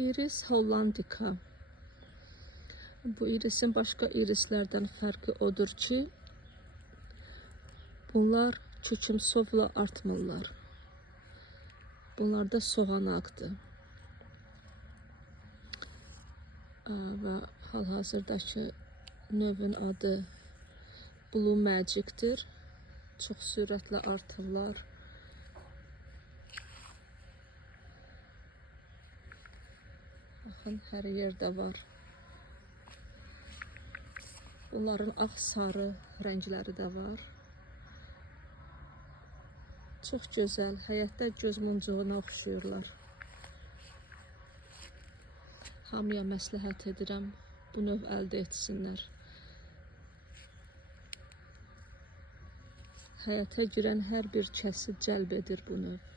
Iris hollandica. Bu irisin başka irislerden farkı odur ki, bunlar çökümsovla artmırlar. Bunlarda soğanaqdır. Və hal-hazırdakı növün adı Blue Magic'tir. Çox sürətlə artırlar. Baxın, hər yerdə var. Bunların ağ-sarı rəngləri də var. Çox gözəl, həyətdə göz muncuğuna oxşuyurlar. Hamıya məsləhət edirəm, bu növ əldə etsinlər. Həyətə girən hər bir kəsi cəlb edir bu növ.